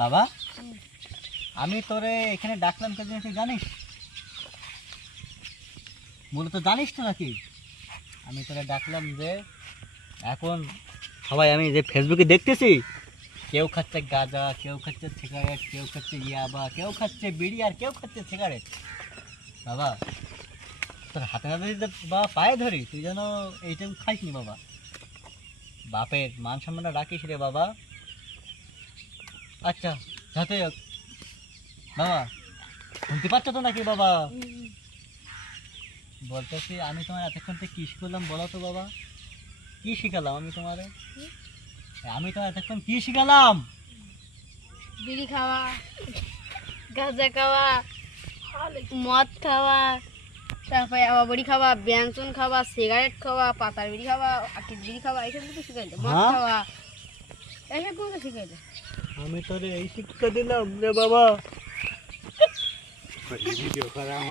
বাবা, আমি তোরে এখানে ডাকলাম কেন তুই জানিস? মূলত জানিস তো নাকি? আমি তোরে ডাকলাম যে এখন সবাই আমি যে ফেসবুকে দেখতেছি, কেউ খাচ্ছে গাঁজা, কেউ খাচ্ছে সিগারেট, কেউ খাচ্ছে ইয়াবা, কেউ খাচ্ছে বিড়ি, আর কেউ খাচ্ছে সিগারেট। বাবা, তোর হাতে হাতে যদি বাবা পায়ে ধরি, তুই যেন এইটুকু খাইস নি বাবা। বাপের মান সম্মানটা রাখিস রে বাবা। আচ্ছা, যাতে হোক। বাবা, শুনতে পাচ্ছ তো নাকি বাবা? বলতেছি, আমি তোমার এতক্ষণ থেকে কি শিখলাম বলো তো বাবা? কি শিখালাম আমি তোমারে? আমি তোমার এতক্ষণ কি শিখালাম? বিড়ি খাওয়া, গাঁজা খাওয়া, মদ খাওয়া, তারপরে আবার বড়ি খাওয়া, ব্যঞ্জন খাওয়া, সিগারেট খাওয়া, পাতার বিড়ি খাওয়া, আটির বিড়ি খাওয়া, এইসব কিছু শিখাইলে। মদ হ্যাঁ? খাওয়া, এইসব কিছু শিখাইলে। আমি তোরে এই শিক্ষা দিলাম রে বাবা। ভিডিও করা